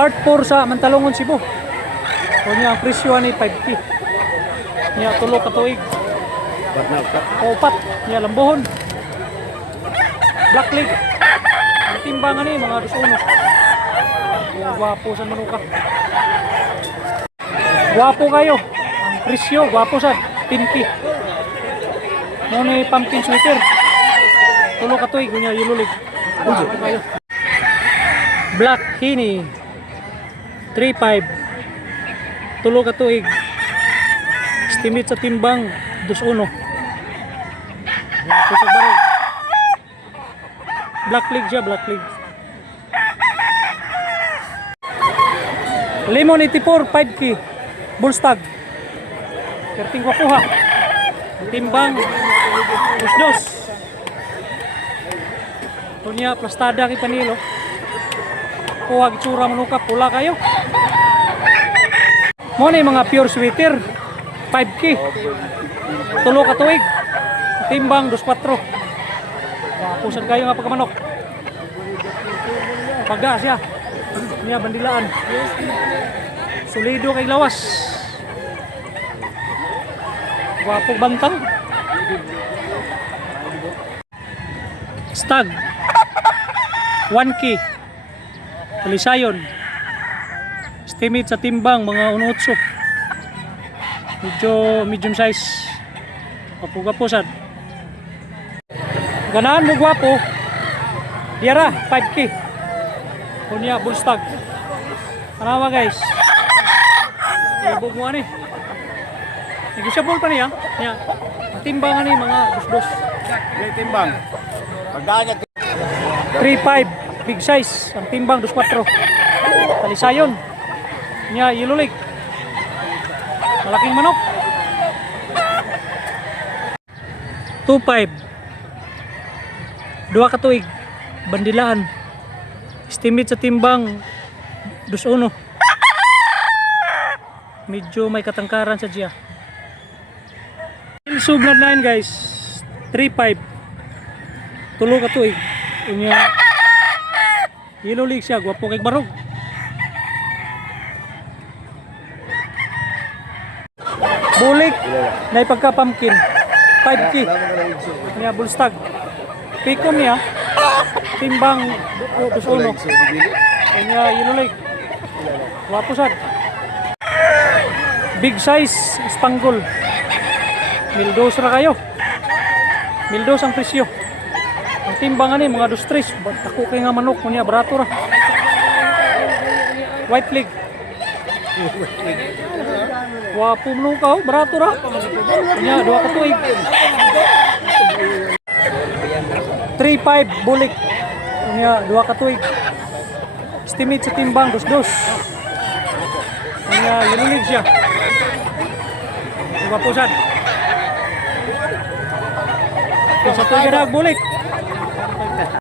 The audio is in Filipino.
Part 4 sa Mantalongon, Cebu. O niya ang presyo ni 5K. Niya tulo ka tuig. O upat. Niya lambohon. Black leg. Ang timbangan ni mga 2-1. Gwapo sa manuka. Gwapo kayo. Ang presyo, gwapo sa 10K. Muna pumpkin sweater. Tulo ka tuig. Niya yululig. Gwapo kayo. Black Hini 3.5 tulo ka tuig. Estimate sa timbang 2-1. Ito sa barog. Black leg siya, black leg. Lemon 84 5K Bullstag. Kerting ko kuha. Timbang 2-2. Tunya plastada kay panilo. Kuha gitsura manuka pula kayo. Mo ni mga pure sweater 5K. Tulo ka tuig. Timbang 2-4. Pusan kayo nga pagkamanok. Pagda siya. Niya bandilaan. Solido kay lawas. Wapog bantang. Stag 1K. Talisayon. Estimate sa timbang mga 1-8. Medyo medium size. Papuga-pusad. Ganahan mo gwapo. Diara 5K. Kunya bullstag. Ano guys? Ibog mo ani. Negotiable pa niya. Niya. Timbangan ni mga 2-2. Timbang. Pagdaan niya 3.5 big size ang timbang 2-4. Talisayon niya ilulig. Malaking manok 2.5 2 ka tuig. Bandilaan. Estimate sa timbang 2-1. Medyo may katangkaran sa diya. Ilso bloodline guys 3.5 tulo ka tuig. Unya yellow league siya, gwapo kay barog. Bulik na ipagka pumpkin 5K. Niya bullstag. Pikom niya timbang 2-1. Niya yellow league. Gwapo sad. Big size spangle. 1,200 ra kayo. 1,200 ang presyo. Ang timbangan ni mga 2-3. Ako kay nga manok niya barato ra. White leg. Wapo mo ka, barato ra. Niya 2 ka tuig. 3.5 bulik. Niya 2 ka tuig. Estimate sa timbang 2-2. Niya yululig siya. Wapo sad. Sa tuig na bulik.